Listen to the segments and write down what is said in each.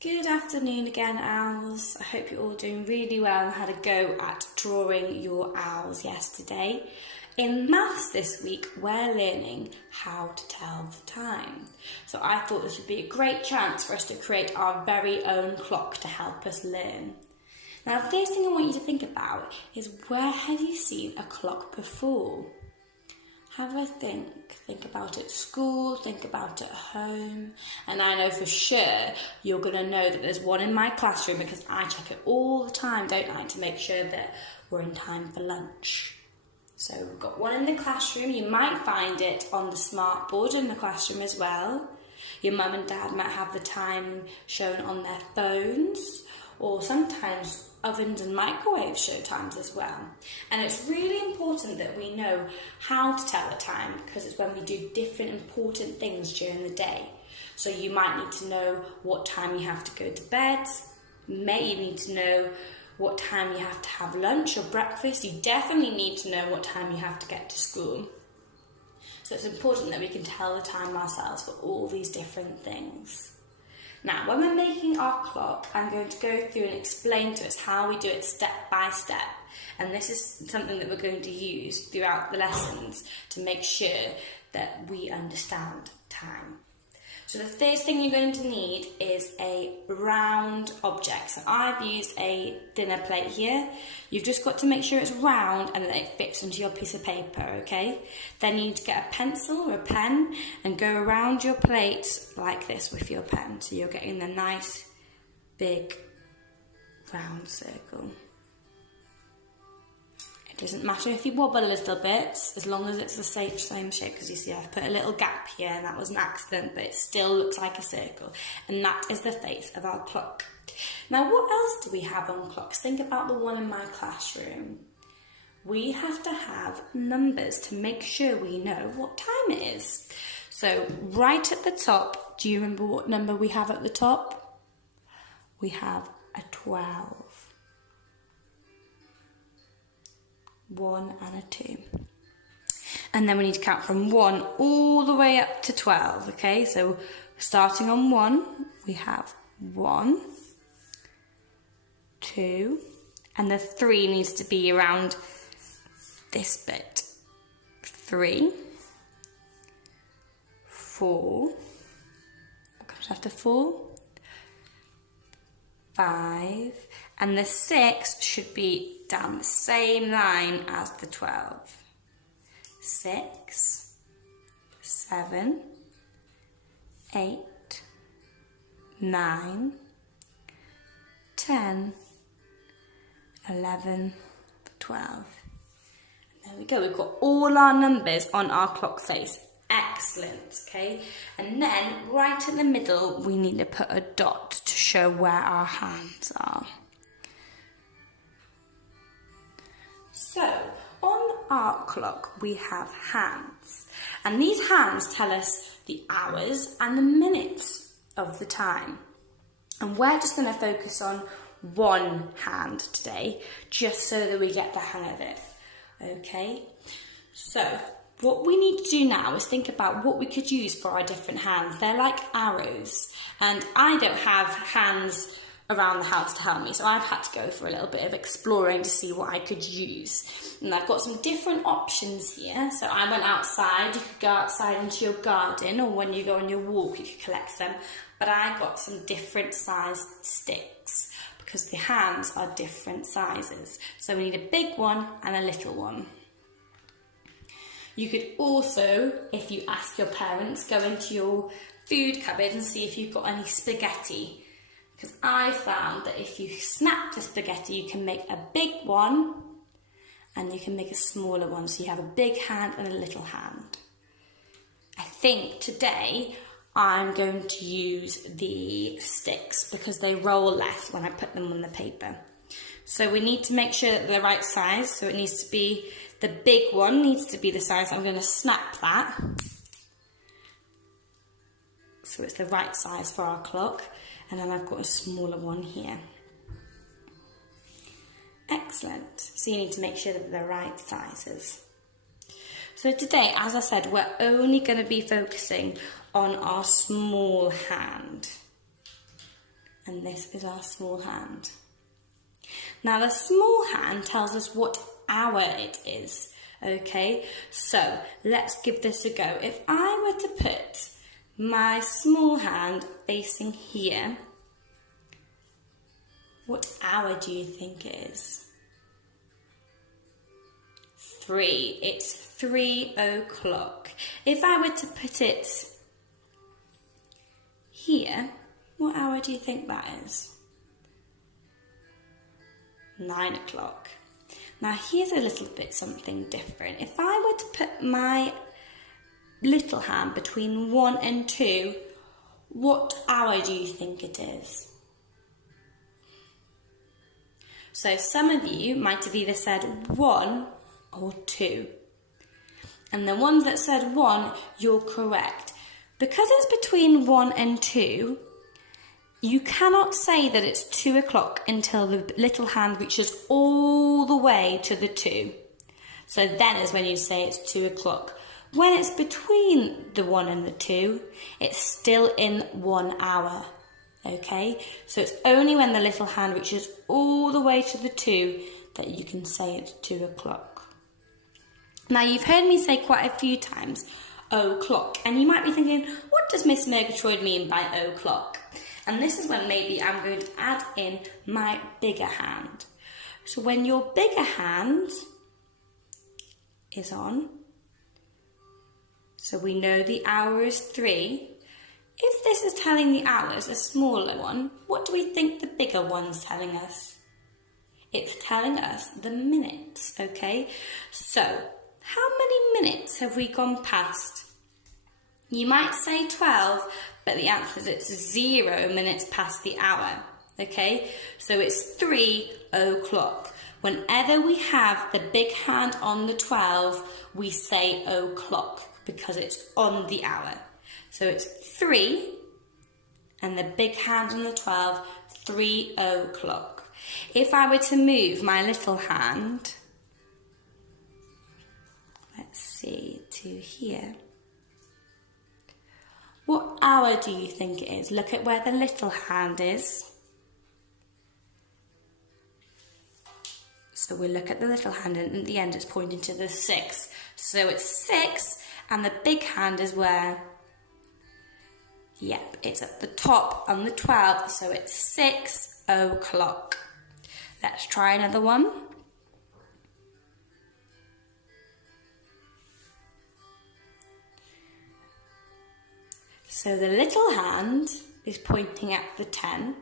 Good afternoon again, owls. I hope you're all doing really well and had a go at drawing your owls yesterday. In maths this week, we're learning how to tell the time. So I thought this would be a great chance for us to create our very own clock to help us learn. Now, the first thing I want you to think about is, where have you seen a clock before? Have a think. Think about it at school, think about it at home. And I know for sure you're going to know that there's one in my classroom, because I check it all the time, don't I, to make sure that we're in time for lunch. So we've got one in the classroom. You might find it on the smart board in the classroom as well. Your mum and dad might have the time shown on their phones, or sometimes ovens and microwaves show times as well. And it's really important that we know how to tell the time, because it's when we do different important things during the day. So you might need to know what time you have to go to bed. You may need to know what time you have to have lunch or breakfast. You definitely need to know what time you have to get to school. So it's important that we can tell the time ourselves for all these different things. Now, when we're making our clock, I'm going to go through and explain to us how we do it step by step. And this is something that we're going to use throughout the lessons to make sure that we understand time. So the first thing you're going to need is a round object. So I've used a dinner plate here. You've just got to make sure it's round and that it fits into your piece of paper, okay? Then you need to get a pencil or a pen and go around your plate like this with your pen. So you're getting the nice big round circle. It doesn't matter if you wobble a little bit, as long as it's the same shape, because you see I've put a little gap here, and that was an accident, but it still looks like a circle. And that is the face of our clock. Now, what else do we have on clocks? Think about the one in my classroom. We have to have numbers to make sure we know what time it is. So right at the top, do you remember what number we have at the top? We have a 12. 1 and a 2. And then we need to count from 1 all the way up to 12, okay? So starting on 1, we have 1, 2, and the 3 needs to be around this bit. 3, 4, what comes after 4? 5, and the 6 should be down the same line as the 12. 6, 7, 8, 9, 10, 11, 12. There we go, we've got all our numbers on our clock face. Excellent, okay? And then right in the middle, we need to put a dot to show where our hands are. So, on our clock, we have hands. And these hands tell us the hours and the minutes of the time. And we're just going to focus on one hand today, just so that we get the hang of it. Okay? So, what we need to do now is think about what we could use for our different hands. They're like arrows, and I don't have hands around the house to help me, so I've had to go for a little bit of exploring to see what I could use. And I've got some different options here. So I went outside. You could go outside into your garden, or when you go on your walk you could collect them, but I got some different sized sticks because the hands are different sizes. So we need a big one and a little one. You could also, if you ask your parents, go into your food cupboard and see if you've got any spaghetti. Because I found that if you snap the spaghetti, you can make a big one and you can make a smaller one. So you have a big hand and a little hand. I think today I'm going to use the sticks because they roll less when I put them on the paper. So we need to make sure that they're the right size. So it needs to be, the big one needs to be the size. I'm going to snap that. So it's the right size for our clock. And then I've got a smaller one here. Excellent. So you need to make sure that they're the right sizes. So today, as I said, we're only going to be focusing on our small hand. and this is our small hand. Now the small hand tells us what hour it is, okay? So let's give this a go. If I were to put my small hand facing here, what hour do you think it is? 3. It's 3 o'clock. If I were to put it here, what hour do you think that is? 9 o'clock. Now here's a little bit something different. If I were to put my little hand between 1 and 2, what hour do you think it is? So some of you might have either said 1 or 2. And the ones that said 1, you're correct. Because it's between 1 and 2, you cannot say that it's 2 o'clock until the little hand reaches all the way to the 2. So then is when you say it's 2 o'clock. When it's between the 1 and the 2, it's still in 1 hour. Okay? So it's only when the little hand reaches all the way to the 2 that you can say it's 2 o'clock. Now you've heard me say quite a few times, o'clock, and you might be thinking, what does Miss Murgatroyd mean by o'clock? And this is when maybe I'm going to add in my bigger hand. So when your bigger hand is on, so we know the hour is 3. If this is telling the hours, a smaller one, what do we think the bigger one's telling us? It's telling us the minutes, okay? So, how many minutes have we gone past? You might say 12, but the answer is it's 0 minutes past the hour, okay? So it's 3 o'clock. Whenever we have the big hand on the 12, we say o'clock because it's on the hour. So it's 3, and the big hand on the 12, 3 o'clock. If I were to move my little hand, let's see, to here. What hour do you think it is? Look at where the little hand is. So we look at the little hand, and at the end it's pointing to the 6. So it's 6, and the big hand is where? Yep, it's at the top on the 12, so it's 6 o'clock. Let's try another one. So the little hand is pointing at the 10,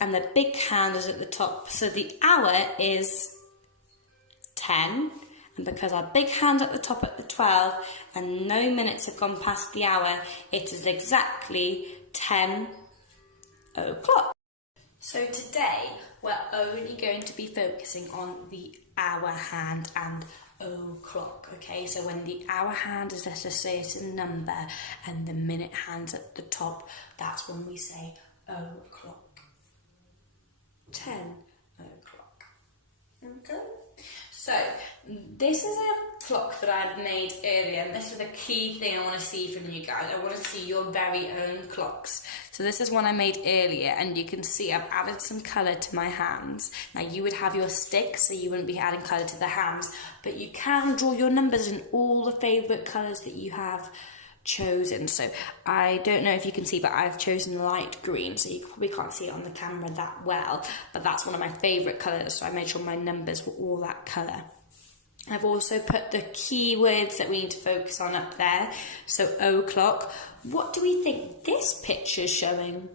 and the big hand is at the top. So the hour is 10, and because our big hand's at the top at the 12, and no minutes have gone past the hour, it is exactly 10 o'clock. So today, we're only going to be focusing on the hour hand and o'clock, okay? So when the hour hand is at a certain number and the minute hand's at the top, that's when we say o'clock. 10 o'clock. Okay? So, this is a clock that I've made earlier, and this is the key thing I want to see from you guys. I want to see your very own clocks. So this is one I made earlier, and you can see I've added some colour to my hands. Now you would have your sticks, so you wouldn't be adding colour to the hands, but you can draw your numbers in all the favourite colours that you have chosen. So I don't know if you can see, but I've chosen light green, so you probably can't see it on the camera that well, but that's one of my favourite colours, so I made sure my numbers were all that colour. I've also put the keywords that we need to focus on up there. So o'clock. What do we think this picture's showing?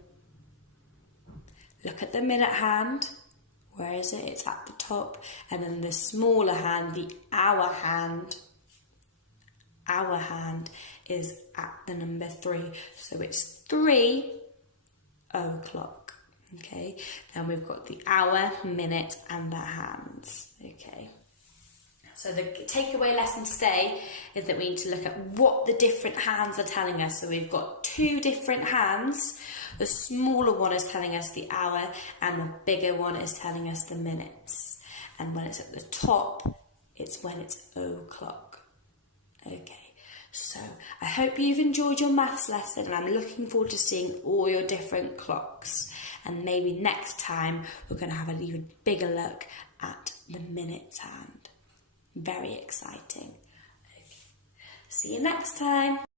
Look at the minute hand. Where is it? It's at the top. And then the smaller hand, the hour hand. Hour hand is at the number 3. So it's 3 o'clock. Okay. Then we've got the hour, minute, and the hands. Okay. So the takeaway lesson today is that we need to look at what the different hands are telling us. So we've got 2 different hands. The smaller one is telling us the hour, and the bigger one is telling us the minutes. And when it's at the top, it's when it's o'clock. Okay, So I hope you've enjoyed your maths lesson, and I'm looking forward to seeing all your different clocks. And maybe next time we're going to have an even bigger look at the minutes hand. Very exciting. Okay. See you next time.